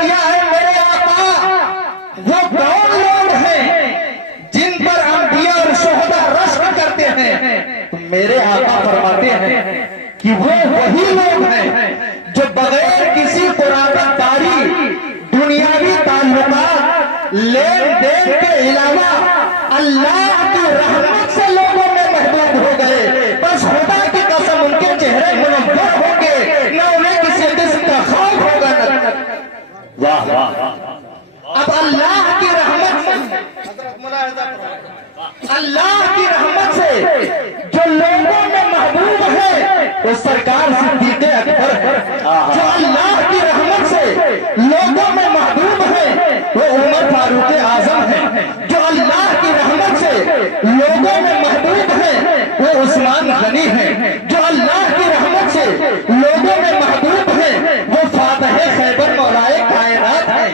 کیا ہے میرے آقا وہ کون لوگ ہیں جن پر انبیاء اور شہداء رشک کرتے ہیں؟ تو میرے آقا فرماتے ہیں کہ وہ وہی لوگ ہیں جو بغیر کسی قرابت داری دنیاوی تعلقات لین دین کے علاوہ اللہ کی رحمت سے لوگوں میں محبوب ہو گئے. بس خدا کی قسم ان کے چہرے منور ہوں گے، نہ انہیں کسی قسم کا خوف ہوگا. واہ واہ. اب اللہ کی رحمت سے اللہ کی رحمت سے جو لوگوں میں محبوب ہے وہ سرکار صدیق اکبر ہے. جو اللہ کی رحمت سے لوگوں میں محبوب ہے وہ عمر فاروق اعظم ہے. جو اللہ کی رحمت سے لوگوں میں محبوب ہے وہ عثمان غنی ہے. جو اللہ کی رحمت سے لوگوں میں محبوب ہے وہ فاتح خیبر مولائے کائنات ہے.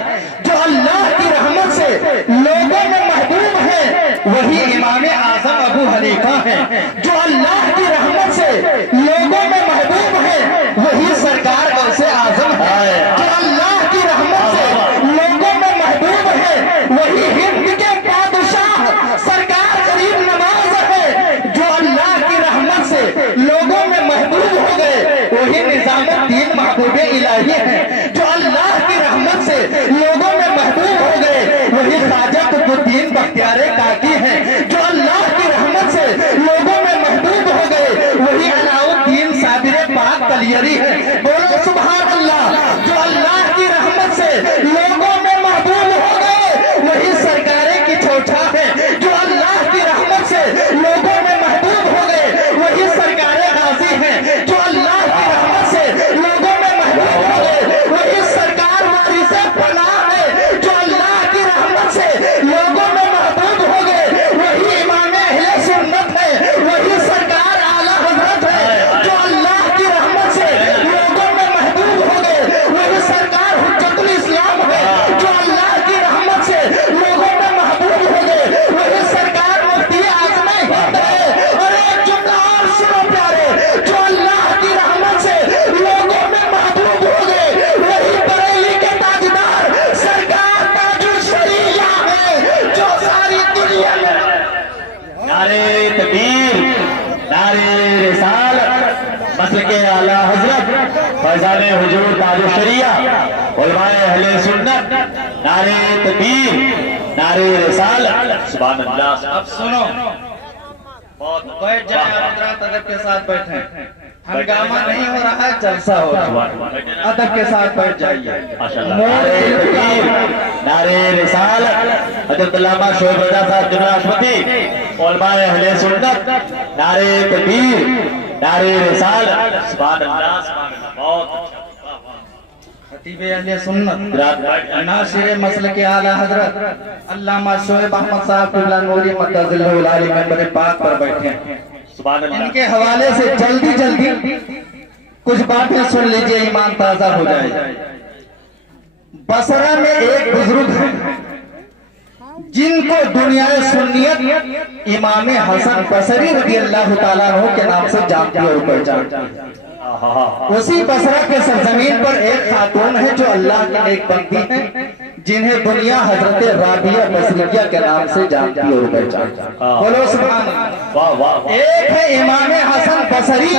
جو اللہ کی رحمت سے لوگوں میں محبوب ہے وہی امام اعظم ابو حنیفہ ہے. جو اللہ کی رحمت سے لوگوں میں محبوب ہے وہی سرکار غوث اعظم ہے. جو اللہ کی رحمت سے لوگوں میں محبوب ہے وہی ہند کے بادشاہ سرکار غریب نواز ہے. جو اللہ کی رحمت سے لوگوں میں محبوب ہو گئے وہی نظام الدین محبوب الہی ہے. جو اللہ کی رحمت سے لوگوں میں محبوب ہو گئے وہی خواجہ قطب الدین بختیار کاکی ہے. جو اللہ کی رحمت سے لوگوں میں محبوب ہو گئے وہی علاؤ الدین صابر پاک کلیری ہے. بولو سبحان اللہ. جو اللہ کی رحمت سے لوگوں میں محبوب ہو گئے وہی سرکار کی چھوٹا ہے. جو اللہ کی رحمت سے لوگوں میں محبوب ہو گئے وہی سرکار غازی ہے. جو اللہ کی رحمت سے لوگوں میں محبوب ہو گئے وہی سرکار وارث فلاح ہے. جو اللہ کی رحمت سے لوگوں میں محبوب ہو گئے وہی امام اہل سنت ہے. وہی سرکار اعلیٰ حضرت ہے. جو اللہ کی رحمت سے لوگوں میں محبوب ہو گئے وہی سرکار حجت الاسلام ہے. جو اللہ کی رحمت سے لوگوں میں محبوب ہو گئے وہی سرکار مفتی اعظم ہند ہے. اور ایک جملہ اور سنو پیارے، جو اللہ کی رحمت سے لوگوں میں محبوب ہو گئے وہی بریلی کے تاجدار سرکار تاج الشریعہ ہے. جو ساری دنیا میں نعرے تکبیر، نعرے رسالت، مسلک اعلیٰ حضرت فیضان حضور تاج الشریعہ علماء اہل سنت، نعرے تکبیر، نعرے رسالت. سبحان اللہ. اب سنو، بیٹھ جائیں حضرات، ادب کے ساتھ بیٹھیں. ہنگامہ نہیں ہو رہا ہے، جلسہ ہو رہا ہے. ادب کے ساتھ بیٹھ جائیے. نعرے تکبیر، نعرے رسالت، حضرت علامہ شعیب رضا صاحب جنرل آشپتی علماء اہل سنت، نعرے تکبیر، نعرے رسالت. سبحان اللہ. سبحان اللہ. بہت اچھا. خطیب اہل سنت ناصر مسلک اعلیٰ حضرت علامہ شعیب احمد صاحب قبلہ نوری مدد ذلہ العالی منبر پاک پر بیٹھے ہیں. سبحان اللہ. ان کے حوالے سے جلدی کچھ باتیں سن لیجئے، ایمان تازہ ہو جائے. بصرہ میں ایک بزرگ ہیں جن کو دنیا سنیت امام حسن بصری رضی اللہ تعالیٰ عنہ کے نام سے جانتی اور پہچانتی ہے. اسی بصرہ کے سرزمین پر ایک خاتون ہے جو اللہ کی نیک بندی ہیں جنہیں دنیا حضرت رابعہ بصریہ کے نام سے جانتی اور پہچانتی ہے. بولو سبحان اللہ. ایک ہے امام حسن بصری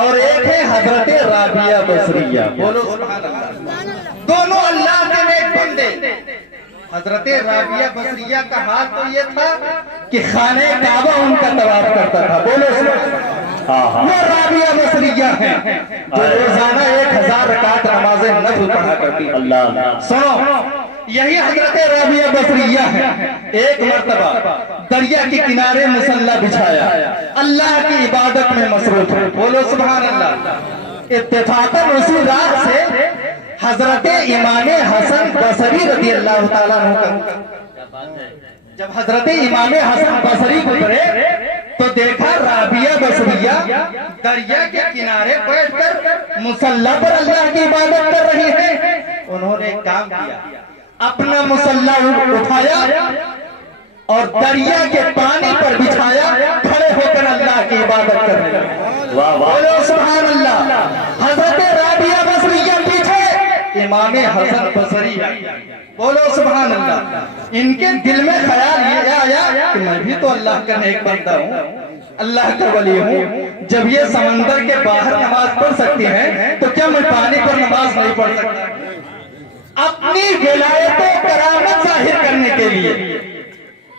اور ایک ہے حضرت رابعہ بصریہ. بولو سبحان اللہ. دونوں اللہ کے نیک بندے. حضرت رابعہ بصریہ کا حال تو یہ تھا کہ خانہ کعبہ ان کا طواف کرتا تھا. بولو سبحان اللہ. وہ رابعہ بصریہ ہیں جو روزانہ 1000 رکعت نماز نفل پڑھا کرتی. اللہ سنو، یہی حضرت رابعہ بصریہ ہیں. ایک مرتبہ دریا کے کنارے مصلی بچھایا، اللہ کی عبادت میں مصروف ہیں. بولو سبحان اللہ. اتفاقاً اسی رات سے حضرت امام حسن بصری رضی اللہ تعالیٰ عنہ کا جب حضرت امام حسن بصری گزرے تو دیکھا رابعہ بصریہ دریا کے کنارے بیٹھ کر مصلی پر اللہ کی عبادت کر رہی ہیں. انہوں نے ایک کام کیا، اپنا مصلی اٹھایا اور دریا کے پانی پر بچھایا، کھڑے ہو کر اللہ کی عبادت کرنے لگے. بولو سبحان اللہ. حضرت رابعہ بصریہ پیچھے، امام حسن بصری بولو سبحان اللہ، ان کے دل میں خیال یہ آیا کہ میں بھی تو اللہ کا نیک بندہ ہوں، اللہ کا ولی ہوں، جب یہ سمندر کے باہر نماز پڑھ سکتی ہیں تو کیا میں پانی پر نماز نہیں پڑھ سکتا؟ اپنی ولایت و کرامت ظاہر کرنے کے لیے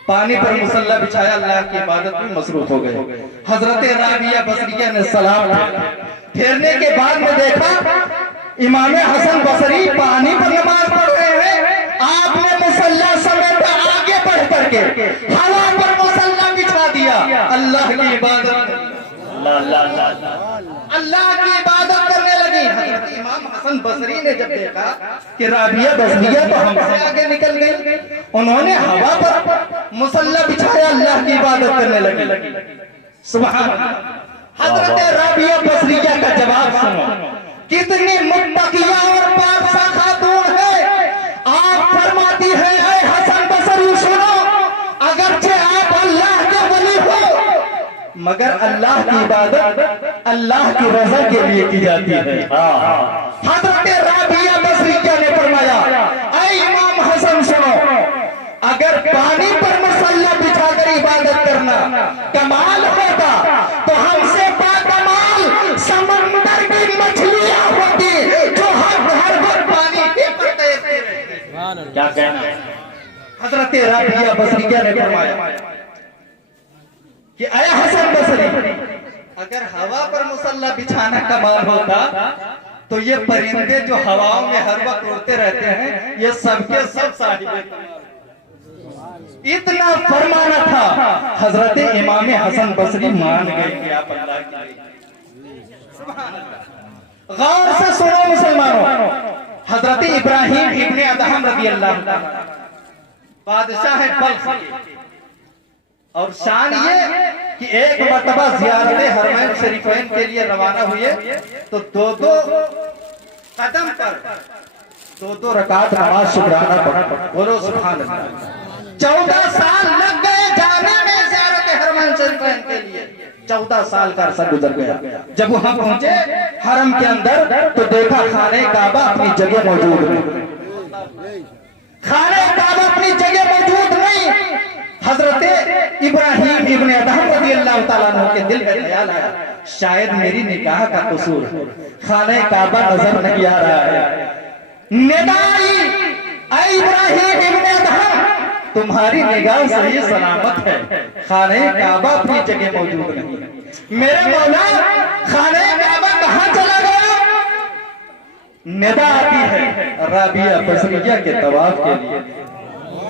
پانی پر مصلی بچھایا، اللہ کی عبادت میں مصروف ہو گئے۔ حضرت رابعہ بصریہ نے سلام پھیرنے کے بعد میں دیکھا امام حسن بصری پانی پر نماز پڑھ رہے ہیں، آپ نے مصلی سمیت آگے بڑھ کے ہوا پر مصلی بچھا دیا، اللہ کی عبادت اللہ کی عبادت کرنے لگی۔ حضرت امام حسن بصری نے جب دیکھا کہ رابعہ بصریہ تو ہم سے آگے نکل گئی، انہوں نے ہوا پر مصلی بچھایا، اللہ کی عبادت کرنے لگی۔ سبحان اللہ۔ حضرت رابعہ بصریہ کا جواب سنو، کتنی متقیہ اور پاکیزہ خاتون ہے۔ آپ فرماتی ہے اے حسن بصری سنو، اگرچہ آپ اللہ کے ولی ہو مگر اللہ کی عبادت اللہ کی رضا کے لیے کی جاتی ہے۔ حضرت رابعہ بصریہ نے فرمایا اے امام حسن سنو، اگر پانی پر مصلی بچھا کر عبادت کرنا کمال ہوتا تو ہم سے باکمال سمندر کی مچھلیاں ہوتی جو ہر وقت پانی کے پر تیرتی رہتی۔ کیا کہنا ہے؟ حضرت رابعہ بصریہ نے فرمایا کہ اے حسن بصری، اگر ہوا پر مصلی بچھانا کمال ہوتا تو یہ پرندے جو ہواؤں میں ہر وقت اڑتے رہتے ہیں یہ سب کے سب صاحب اتنا فرمانا تھا۔ حضرت امام حسن بصری مان گئے کہ آپ اللہ کی سبحان اللہ۔ غور سے سنو مسلمانوں، حضرت ابراہیم ابن ادہم رضی اللہ عنہ بادشاہ بلخ اور شان یہ کہ ایک مرتبہ زیارت حرمین شریفین کے لیے روانہ ہوئے تو دو قدم پر دو رکعت نماز شکرانہ پڑھا، بولو سبحان اللہ۔ 14 سال لگ گئے جانے میں زیارت حرمین شریفین کے لیے، 14 سال کا عرصہ گزر گیا۔ جب وہاں پہنچے حرم کے اندر تو دیکھا خانہ کعبہ اپنی جگہ موجود نہیں، خانہ کعبہ اپنی جگہ موجود نہیں۔ حضرت ابراہیم ابن ادہم رضی اللہ تعالیٰ عنہ کے دل میں خیال آیا شاید میری نگاہ کا قصور ہے، خانہ کعبہ نظر نہیں آ رہا ہے۔ ندائی اے ابراہیم ابن ادہم، تمہاری نگاہ صحیح سلامت ہے، خانہ کعبہ اپنی جگہ موجود نہیں، میرے مولا خانہ کعبہ کہاں چلا گیا؟ ندا آتی ہے رابعہ بصریہ کے طواف کے لیے،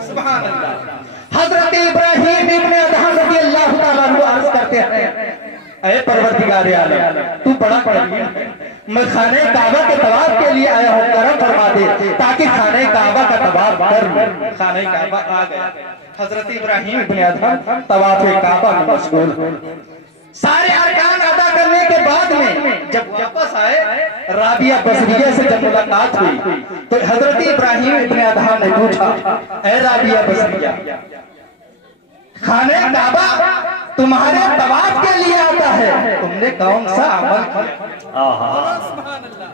سبحان اللہ۔ حضرت ابراہیم ابن ادہم رضی اللہ تعالیٰ عنہ عرض کرتے ہیں اے پروردگار عالم، تو بڑا کریم ہے، میں خانہ کعبہ کے طواف کے لیے آیا ہوں، کرم فرما دے تاکہ خانہ کعبہ کا طواف کر لوں۔ خانہ کعبہ آ گیا، حضرت ابراہیم ابن ادہم طواف کعبہ میں مشغول ہوئے۔ سارے ارکان ادا کرنے کے بعد میں جب واپس آئے رابعہ بصریہ سے جب ملاقات ہوئی تو حضرت ابراہیم ابن ادہم نے پوچھا اے رابعہ بصریہ، خانہ کعبہ تمہارے طواف کے لیے آتا ہے، تم نے کون سا عمل کیا؟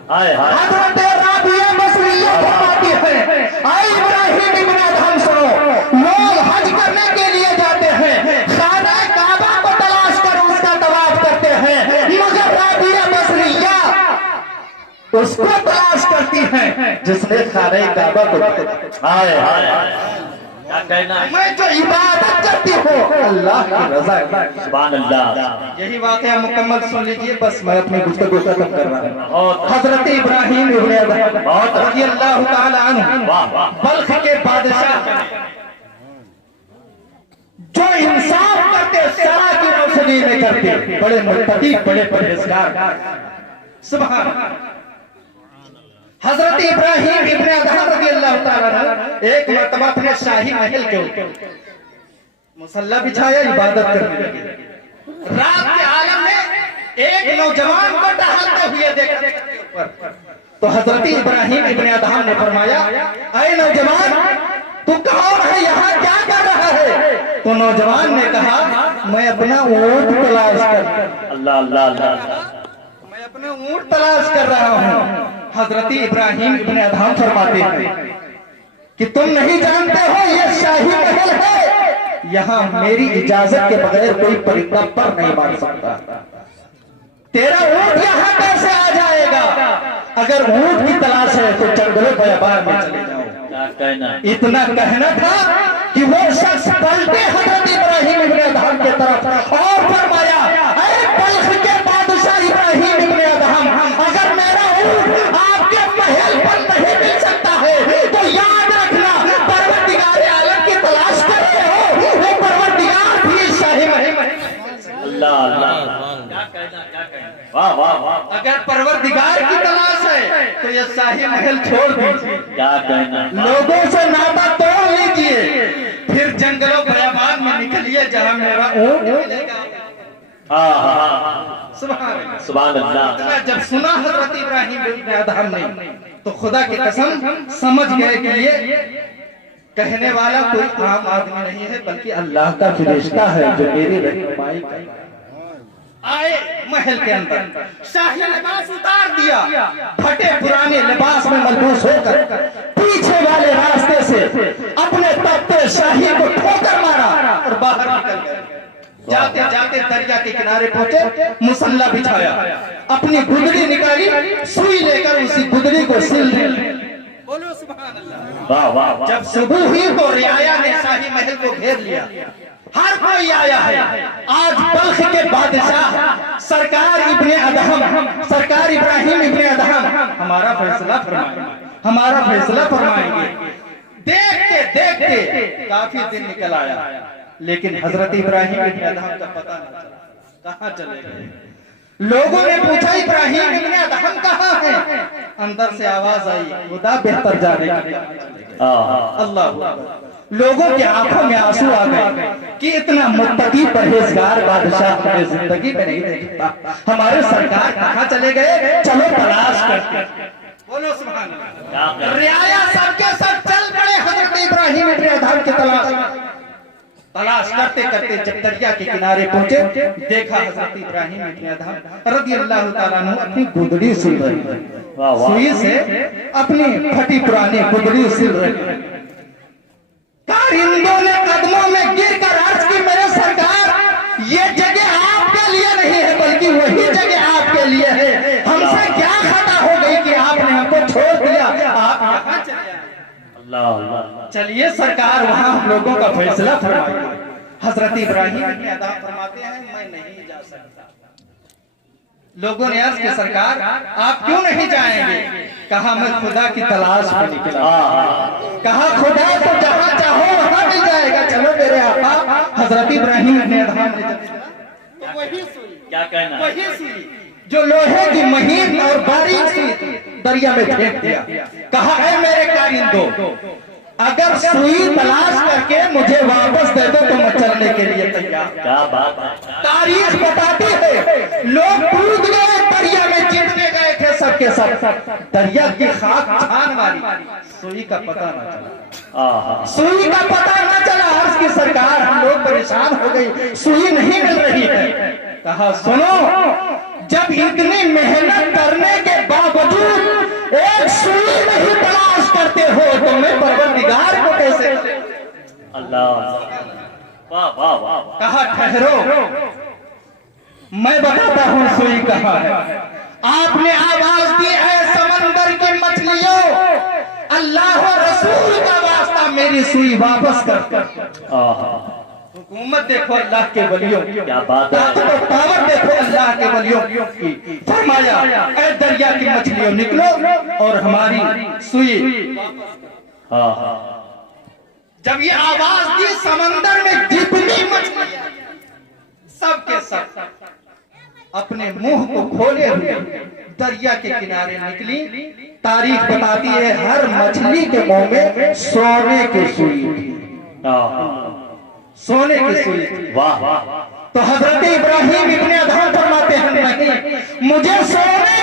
حضرت رابعہ بصریہ فرماتی ہے اے ابراہیم ابن ادہم سنو، لوگ حج کرنے کے لیے جاتے ہیں، خانہ کعبہ کو تلاش کر اس کا طواف کرتے ہیں، مگر رابعہ بصریہ اس کو تلاش کرتی ہیں جس نے خانہ کعبہ کو میں جو عبادت کرتی ہوں اللہ کی رضا کی۔ سبحان اللہ۔ یہی واقعہ مکمل سن لیجئے، بس میں اپنی گفتگو ختم کر رہا ہوں۔ حضرت ابراہیم ابن ادہم رضی اللہ تعالی عنہ بلخ کے بادشاہ جو انصاف کرتے سرا کی روشنی میں کرتے، بڑے متقی، بڑے پرہیزگار، سبحان اللہ۔ حضرت ابراہیم ابن ادہم رضی اللہ تعالیٰ عنہ ایک مرتبہ اپنے شاہی محل کے اوپر مصلی بچھایا، عبادت کرنے لگے۔ رات کے عالم میں ایک نوجوان کو ٹہلتے ہوئے دیکھا تو حضرت ابراہیم ابن ادہم نے فرمایا اے نوجوان، تو کون ہے، یہاں کیا کر رہا ہے؟ تو نوجوان نے کہا میں اپنا اونٹ تلاش کر اللہ اللہ اللہ میں اپنا اونٹ تلاش کر رہا ہوں۔ حضرت ابراہیم ابن ادہم فرماتے ہیں کہ تم نہیں جانتے ہو یہ شاہی محل ہے، یہاں میری اجازت کے بغیر کوئی پرندہ پر نہیں مار سکتا۔ تیرا اونٹ یہاں کیسے آ جائے گا؟ اگر اونٹ کی تلاش ہے تو جنگلوں بیابان میں چلے جاؤ۔ اتنا کہنا تھا کہ وہ شخص پلٹے حضرت ابراہیم ابن ادہم کے طرف اور فرمایا، اے بلخ کے بادشاہ ابراہیم ابن ادہم، اگر میرا اونٹ آپ کے محل پر نہیں مل سکتا ہے تو یاد رکھنا پروردگار عالم کی تلاش کر رہے ہو، وہ پروردگار بھی شاہی محل ہے۔ اللہ اللہ، واہ واہ واہ، اگر پروردگار کی تلاش ہے تو یہ شاہی محل چھوڑ دیجیے، کیا کہنا، لوگوں سے ناطہ توڑ لیجیے، پھر جنگلوں بیابان میں نکلیے جہاں میرا اونٹ ملے گا۔ سبحان اللہ۔ جب سنا حضرت ابراہیم ابن ادہم نے تو خدا کی قسم سمجھ گئے کہ یہ کہنے والا کوئی عام آدمی نہیں ہے بلکہ اللہ کا فرشتہ ہے جو میری رہنمائی کرے۔ آئے محل کے اندر، شاہی لباس اتار دیا، پھٹے پرانے لباس میں ملبوس ہو کر پیچھے والے راستے سے اپنے تخت شاہی کو ٹھوکر مارا اور باہر نکل گئے۔ جاتے جاتے دریا کے کنارے پہنچے، مسلح بچھایا، اپنی گدڑی نکالی، سوئی لے کر اسی گدڑی کو سل دیا۔ بولو سبحان اللہ۔ واہ واہ واہ، جب صبح ہوئی تو رعایا نے شاہی محل کو گھیر لیا، ہر کوئی آیا ہے۔ آج بلخ کے بادشاہ سرکار ابن ادہم، سرکار ابراہیم ابن ادہم ہمارا فیصلہ فرمائیں، ہمارا فیصلہ فرمائیں گے۔ دیکھتے دیکھتے کافی دن نکل آیا، لیکن حضرت ابراہیم ابن ادہم کا پتہ نہ چلا، کہاں چلے گئے؟ لوگوں نے پوچھا ابراہیم ابن ادہم کہاں ہیں؟ اندر سے آواز آئی، خدا بہتر جانے کی۔ اللہ اکبر۔ لوگوں کی آنکھوں میں آنسو آ گئے کہ اتنا متقی پرہیزگار بادشاہ ہمیں زندگی میں نہیں دیکھتا، ہمارے سرکار کہاں چلے گئے؟ چلو تلاش کرتے۔ بولو سبحان اللہ۔ رعایا سب کے سب چل پڑے حضرت ابراہیم ابن ادہم کی تلاش کرتے کرتے جب دریا کے کنارے پہنچے، دیکھا حضرت ابراہیم ابن ادہم رضی اللہ تعالیٰ عنہ اپنی گدڑی سل رہی ہے، سوئی سے اپنی پھٹی پرانی گدڑی سل رہی ہے۔ کارندوں نے قدموں میں گر کر عرض کی، میرے سرکار یہ جگہ آپ کے لیے نہیں ہے بلکہ وہی جگہ آپ کے لیے ہے، ہم سے کیا خطا ہو گئی کہ آپ نے ہم کو چھوڑ دیا، آپ یہاں چلے آئے۔ چلیے سرکار وہاں ہم لوگوں کا فیصلہ فرمائیے۔ حضرت ابراہیم ابن ادہم فرماتے ہیں میں نہیں جا سکتا۔ لوگوں نے عرض کی سرکار آپ کیوں نہیں جائیں گے؟ کہا میں خدا کی تلاش میں نکلا۔ کہا خدا تو جہاں چاہو وہاں مل جائے گا، چلو میرے آقا۔ حضرت ابراہیم ابن ادہم نے جب وہی سوئی، کیا کہنا، وہی سوئی جو لوہے کی مہین اور باریک سوئی تھی دریا میں پھینک دیا۔ کہا اے میرے کارندوں، اگر سوئی تلاش کر کے مجھے واپس دے دو تو میں چلنے کے لیے تیار۔ کیا بات ہے، تاریخ بتاتی ہے لوگ ڈوب گئے، دریا میں چپکے گئے تھے سب کے سب، دریا کی خاک چھان ماری، سوئی کا پتہ نہ چلا، سوئی کا پتہ نہ چلا۔ عرض کی سرکار ہم لوگ پریشان ہو گئی، سوئی نہیں مل رہی ہے۔ کہا سنو، جب اتنی محنت کرنے کے باوجود ایک سوئی نہیں تلاش کرتے ہو تو میں پروردگار کو کیسے؟ اللہ، واہ واہ واہ، کہا ٹھہرو میں بتاتا ہوں سوئی کہاں ہے۔ آپ نے آواز دی اے سمندر کی مچھلیوں، اللہ و رسول کا واسطہ میری سوئی واپس کر۔ حکومت دیکھو اللہ کے ولیوں، کیا بات ہے، طاقت و پاور دیکھو اللہ کے ولیوں کی۔ فرمایا اے دریا کی مچھلیوں نکلو اور ہماری سوئی۔ جب یہ آواز دی سمندر میں جتنی مچھلیاں سب کے سب اپنے منہ کو کھولے ہوئے دریا کے کنارے نکلی۔ تاریخ بتاتی ہے ہر مچھلی کے منہ میں سونے کی سوئی تھی، سونے کی سوئی تھی۔ واہ واہ، تو حضرت ابراہیم ابن ادہم فرماتے ہیں نہیں، مجھے سونے